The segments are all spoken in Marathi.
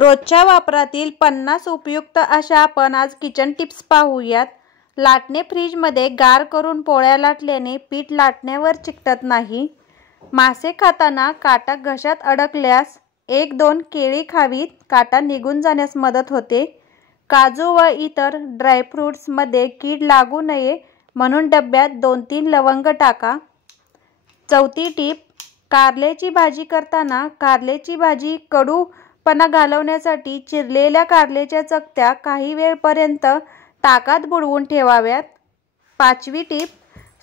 रोजच्या वापरातील 50 उपयुक्त अशा आपण आज किचन टिप्स पाहूयात। लाटणे फ्रीजमध्ये गार करून पोळ्या लाटल्याने पीठ लाटण्यावर चिकटत नाही। मासे खाताना काटा घशात अडकल्यास 1-2 केळी खावीत, काटा निघून जाण्यास मदत होते। काजू व इतर ड्रायफ्रुट्समध्ये कीड लागू नये म्हणून डब्यात 2-3 लवंग टाका। चौथी टीप, कारल्याची भाजी करताना कारल्याची भाजी कडूपणा घालवण्यासाठी चिरलेल्या कारल्याच्या चकत्या काही वेळपर्यंत ताकात बुडवून ठेवाव्यात। पाचवी टीप,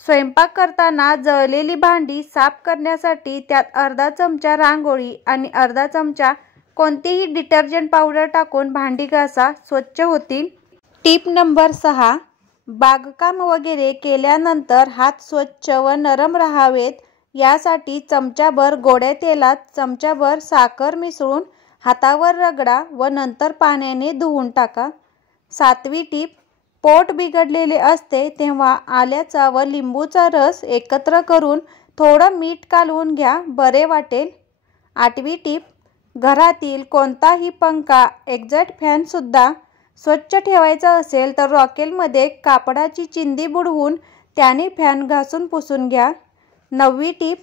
स्वयंपाक करताना जळलेली भांडी साफ करण्यासाठी त्यात अर्धा चमचा रांगोळी आणि अर्धा चमचा कोणतीही डिटर्जंट पावडर टाकून भांडी घासा, स्वच्छ होतील। टीप नंबर 6, बागकाम वगैरे केल्यानंतर हात स्वच्छ व नरम राहावेत यासाठी चमचाभर गोड्या तेलात चमचाभर साखर मिसळून हातावर रगडा व नंतर पाण्याने धुवून टाका। सातवी टीप, पोट बिघडलेले असते तेव्हा आल्याचा व लिंबूचा रस एकत्र करून थोडं मीठ कालवून घ्या, बरे वाटेल। आठवी टीप, घरातील कोणताही पंखा, एक्झॉस्ट फॅन सुद्धा स्वच्छ ठेवायचा असेल तर रॉकेलमध्ये कापडाची चिंदी बुडवून त्याने फॅन घासून पुसून घ्या। नववी टीप,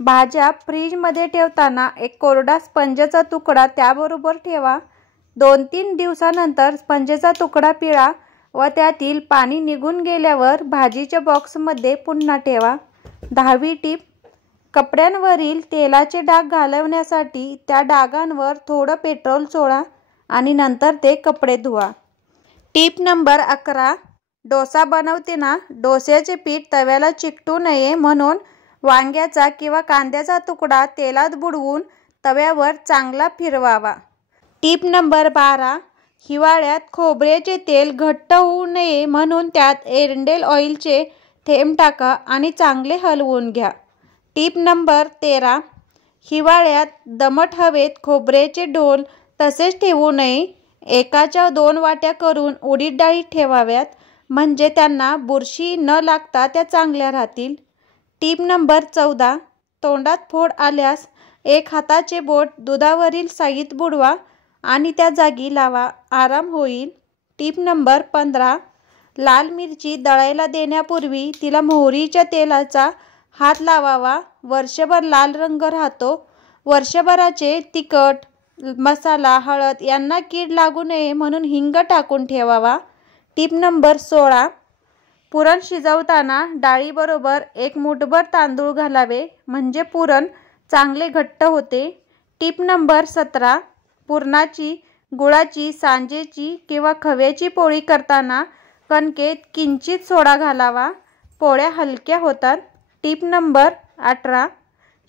भाज्या फ्रीजमध्ये ठेवताना एक कोरडा स्पंजचा तुकडा त्याबरोबर ठेवा। 2-3 दिवसानंतर स्पंजचा तुकडा पिळा व त्यातील पाणी निघून गेल्यावर भाजीच्या बॉक्समध्ये पुन्हा ठेवा। 10वी टीप, कपड्यांवरील तेलाचे डाग घालवण्यासाठी त्या डागांवर थोडं पेट्रोल चोळा आणि नंतर ते कपडे धुवा। टीप नंबर 11, डोसा बनवताना डोस्याचे पीठ तव्याला चिकटू नये म्हणून वांग्याचा किंवा कांद्याचा तुकडा तेलात बुडवून तव्यावर चांगला फिरवावा। टीप नंबर 12, हिवाळ्यात खोबऱ्याचे तेल घट्ट होऊ नये म्हणून त्यात एरंडेल ऑइलचे थेंब टाका आणि चांगले हलवून घ्या। टीप नंबर 13, हिवाळ्यात दमट हवेत खोबऱ्याचे ढोल तसेच ठेवू नये। 1च्या 2 वाट्या करून उडीद डाळी ठेवाव्यात, म्हणजे त्यांना बुरशी न लागता त्या चांगल्या राहतील। टीप नंबर 14, तोंडात फोड आल्यास एक हाताचे बोट दुधावरील साईत बुडवा आणि त्या जागी लावा, आराम होईल। टीप नंबर 15, लाल मिरची दळायला देण्यापूर्वी तिला मोहरीच्या तेलाचा हात लावावा, वर्षभर लाल रंग राहतो। वर्षभराचे तिखट, मसाला, हळद यांना कीड लागू नये म्हणून हिंग टाकून ठेवावा। टीप नंबर 16, पुरण शिजवताना डाळीबरोबर 1 मूठभर तांदूळ घालावे म्हणजे पुरण चांगले घट्ट होते। टीप नंबर 17, पुरणाची, गुळाची, सांजेची किंवा खव्याची पोळी करताना कणकेत किंचित सोडा घालावा, पोळ्या हलक्या होतात। टीप नंबर 18,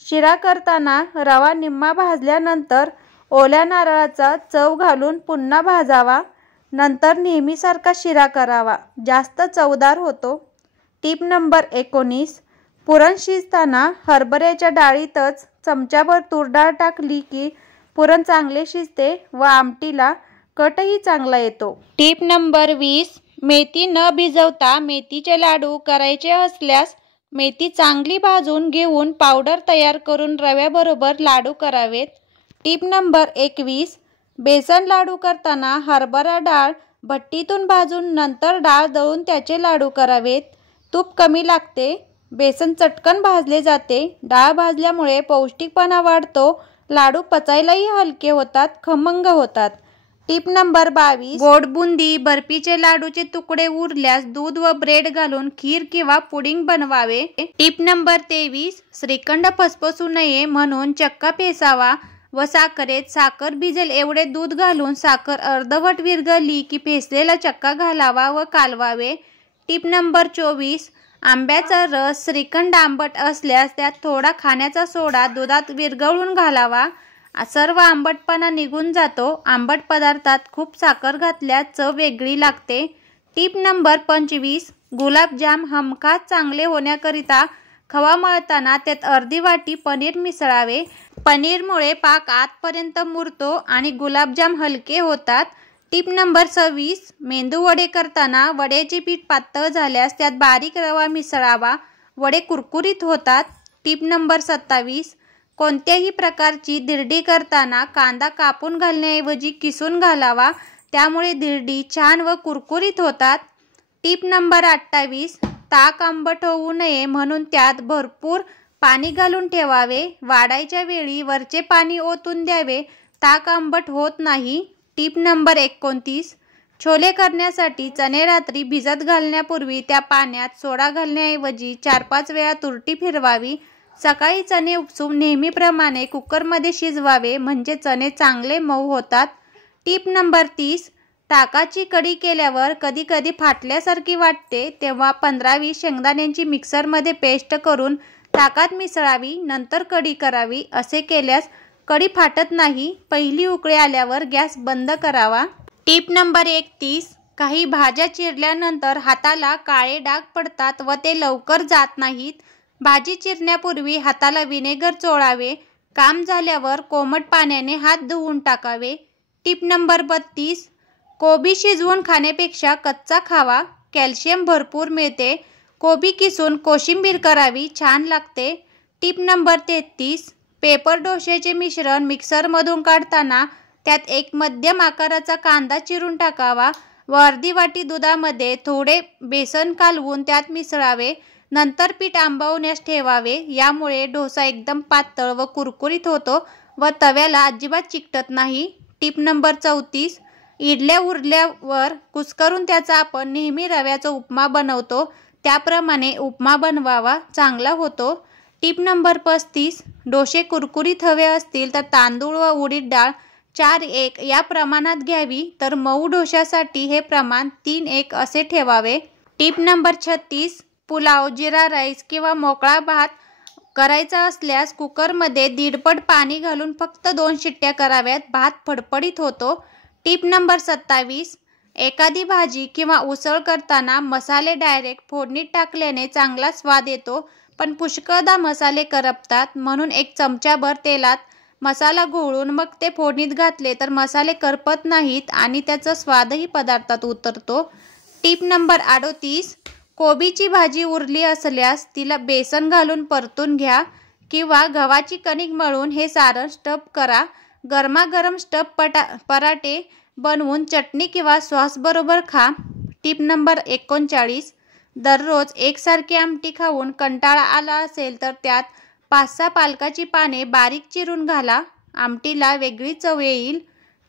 शिरा करताना रवा निम्मा भाजल्यानंतर ओल्या नारळाचा चव घालून पुन्हा भाजावा, नंतर नेहमीसारखा शिरा करावा, जास्त चवदार होतो। टीप नंबर 19, पुरण शिजताना हरभऱ्याच्या डाळीतच चमचाभर तूर डाळ टाकली की पुरण चांगले शिजते व आमटीला कटही चांगला येतो। टीप नंबर 20, मेथी न भिजवता मेथीचे लाडू करायचे असल्यास मेथी चांगली भाजून घेऊन पावडर तयार करून रव्याबरोबर लाडू करावेत। टीप नंबर 21, बेसन लाडू करताना हरभरा डाळ भट्टीतून भाजून नंतर डाळ दळून त्याचे लाडू करावेत, तूप कमी लागते, बेसन चटकन भाजले जाते, डाळ भाजल्यामुळे पौष्टिकपणा वाढतो, लाडू पचायलाही हलके होतात, खमंग होतात। टीप नंबर 22, गोड बुंदी बर्फीचे लाडूचे तुकडे उरल्यास दूध व ब्रेड घालून खीर किंवा पुडिंग बनवावे। टीप नंबर 23, श्रीखंड फसफसू नये म्हणून चक्का फेसावा व साखरेत साखर भिजेल एवढे दूध घालून साखर अर्धवट विरघळली की फेसलेला चक्का घालावा व कालवावे। टीप नंबर 24, आंब्याचा रस श्रीखंड आंबट असल्यास त्यात थोडा खाण्याचा सोडा दुधात विरघळून घालावा, सर्व आंबटपणा निघून जातो। आंबट पदार्थात खूप साखर घातल्यास चव वेगळी लागते। टीप नंबर 25, गुलाबजाम हमखास चांगले होण्याकरिता खवा मळताना त्यात अर्धी वाटी पनीर मिसळावे, पनीरमुळे पाक आतपर्यंत मुरतो आणि गुलाबजाम हलके होतात। टीप नंबर 26, मेंदू वडे करताना वड्याचे पीठ पातळ झाल्यास त्यात बारीक रवा मिसळावा, वडे कुरकुरीत होतात। टीप नंबर 27, कोणत्याही प्रकारची धिरडी करताना कांदा कापून घालण्याऐवजी किसून घालावा, त्यामुळे धिरडी छान व कुरकुरीत होतात. Tip number 28. ताक आंबट होऊ नये म्हणून त्यात भरपूर पाणी घालून ठेवावे. वाढायच्या वेळी वरचे पाणी ओतून द्यावे, ताक आंबट होत नाही. Tip number 29. छोले करण्यासाठी चणे रात्री भिजत घालण्यापूर्वी त्या पाण्यात सोडा घालण्याऐवजी 4-5 वेळा तुरटी फिरवावी. सकाळी चणे उपसून नेहमीप्रमाणे कुकरमध्ये शिजवावे, म्हणजे चणे चांगले मऊ होतात. Tip number 30. ताकाची कढी केल्यावर कधी कधी फाटल्यासारखी वाटते, तेव्हा 15-20 शेंगदाण्यांची मिक्सरमध्ये पेस्ट करून ताकात मिसळावी, नंतर कढी करावी. असे केल्यास कढी फाटत नाही. पहिली उकळी आल्यावर गॅस बंद करावा. Tip number 31. काही भाज्या चिरल्यानंतर हाताला काळे डाग पडतात व ते लवकर जात नाहीत. भाजी चिरण्यापूर्वी हाताला व्हिनेगर चोळावे. काम झाल्यावर कोमट पाण्याने हात धुवून टाकावे. Tip number 32. कोबी शिजवून खाण्यापेक्षा कच्चा खावा, कॅल्शियम भरपूर मिळते. कोबी किसून कोशिंबीर करावी, छान लागते. Tip number 33. पेपर डोश्याचे मिश्रण मिक्सरमधून काढताना त्यात एक मध्यम आकाराचा कांदा चिरून टाकावा व अर्धी वाटी दुधामध्ये थोडे बेसन कालवून त्यात मिसळावे. नंतर पीठ आंबवण्यास ठेवावे. यामुळे डोसा एकदम पातळ व कुरकुरीत होतो व तव्याला अजिबात चिकटत नाही. Tip number 34. इडल्या उरल्यावर कुस्करून त्याचा आपण नेहमी रव्याचा उपमा बनवतो, त्याप्रमाणे उपमा बनवावा, चांगला होतो. Tip number 35. डोसे कुरकुरीत हवे असतील तर तांदूळ व उडीद डाळ 4:1 या प्रमाणात घ्यावी, तर मऊ डोशासाठी हे प्रमाण 3:1 असे ठेवावे. Tip number 36. पुलाव, जिरा राईस किंवा मोकळा भात करायचा असल्यास कुकरमध्ये 1.5 पट पाणी घालून फक्त 2 शिट्ट्या कराव्यात, भात फडफडीत होतो. Tip number 27. एखादी भाजी किंवा उसळ करताना मसाले डायरेक्ट फोडणीत टाकल्याने चांगला स्वाद येतो, पण पुष्कळदा मसाले करपतात. म्हणून 1 चमचाभर तेलात मसाला घोळून मग ते फोडणीत घातले तर मसाले करपत नाहीत आणि त्याचा स्वादही पदार्थात उतरतो. Tip number 38. कोबीची भाजी उरली असल्यास तिला बेसन घालून परतून घ्या किंवा गव्हाची कणिक मळून हे सारण स्टफ करा. गरमागरम स्टफ पराठे बनवून चटणी किंवा सॉसबरोबर खा. Tip number 39. दररोज एकसारखी आमटी खाऊन कंटाळा आला असेल तर त्यात 5-6 पालकाची पाने बारीक चिरून घाला, आमटीला वेगळी चव येईल.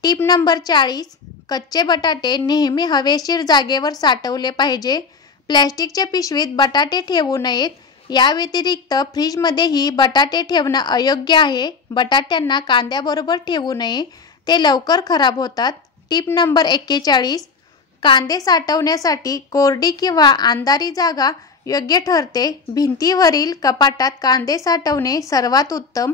Tip number 40. कच्चे बटाटे नेहमी हवेशीर जागेवर साठवले पाहिजे. प्लॅस्टिकच्या पिशवीत बटाटे ठेवू नयेत. या व्यतिरिक्त फ्रीजमध्येही बटाटे ठेवणं अयोग्य आहे. बटाट्यांना कांद्याबरोबर ठेवू नये, ते लवकर खराब होतात. Tip number 41. कांदे साठवण्यासाठी कोरडी किंवा अंधारी जागा योग्य ठरते. भिंतीवरील कपाटात कांदे साठवणे सर्वात उत्तम.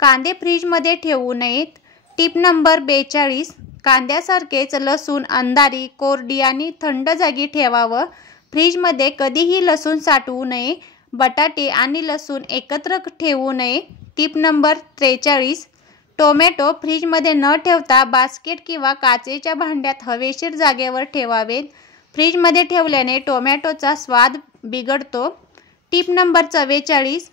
कांदे फ्रीजमध्ये ठेवू नयेत. Tip number 42. कांद्यासारखेच लसूण अंधारी, कोरडी आणि थंड जागी ठेवावं. फ्रीजमध्ये कधीही लसूण साठवू नये. बटाटे आणि लसूण एकत्र ठेवू नये. Tip number 43. टोमॅटो फ्रीजमध्ये न ठेवता बास्केट किंवा काचेच्या भांड्यात हवेशीर जागेवर ठेवावेत. फ्रीजमध्ये ठेवल्याने टोमॅटोचा स्वाद बिघडतो. Tip number 44.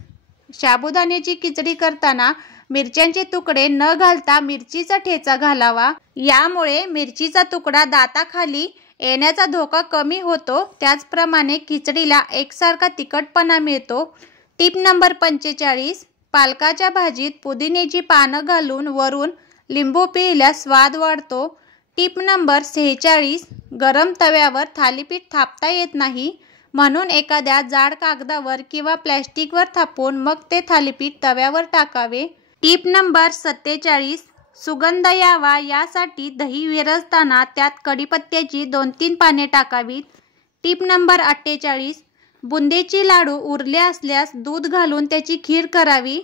साबुदाण्याची खिचडी करताना मिरच्यांचे तुकडे न घालता मिरचीचा ठेचा घालावा. यामुळे मिरचीचा तुकडा दाताखाली येण्याचा धोका कमी होतो. त्याचप्रमाणे खिचडीला एकसारखा तिखटपणा मिळतो. Tip number 45. पालकाच्या भाजीत पुदिन्याची पानं घालून वरून लिंबू पिळल्यास स्वाद वाढतो. Tip number 46. गरम तव्यावर थालीपीठ थापता येत नाही, म्हणून एखाद्या जाड कागदावर किंवा प्लॅस्टिकवर थापून मग ते थालीपीठ तव्यावर टाकावे. Tip number 47. सुगंध यावा यासाठी दही विरघळताना त्यात कढीपत्त्याची 2-3 पाने टाकावीत. Tip number 48. बुंदीचे लाडू उरले असल्यास दूध घालून त्याची खीर करावी.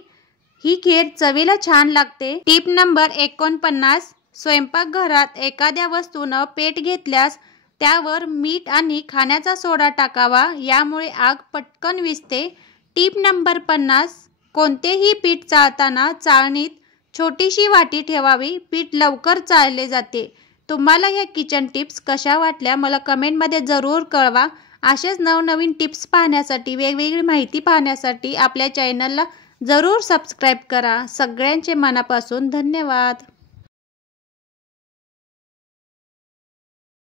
ही खीर चवीला छान लागते. Tip number 49. स्वयंपाकघरात एखाद्या वस्तूनं पेट घेतल्यास त्यावर मीठ आणि खाण्याचा सोडा टाकावा. यामुळे आग पटकन विझते. Tip number 50. कोणतेही पीठ चाळताना चाळणीत छोटीशी वाटी ठेवावी. पीठ लवकर चाळले जाते. तुम्हाला ह्या किचन टिप्स कशा वाटल्या मला कमेंटमध्ये जरूर कळवा. असेच नवनवीन टिप्स पाहण्यासाठी, वेगवेगळी माहिती पाहण्यासाठी आपल्या चॅनलला जरूर सबस्क्राईब करा. सगळ्यांचे मनापासून धन्यवाद.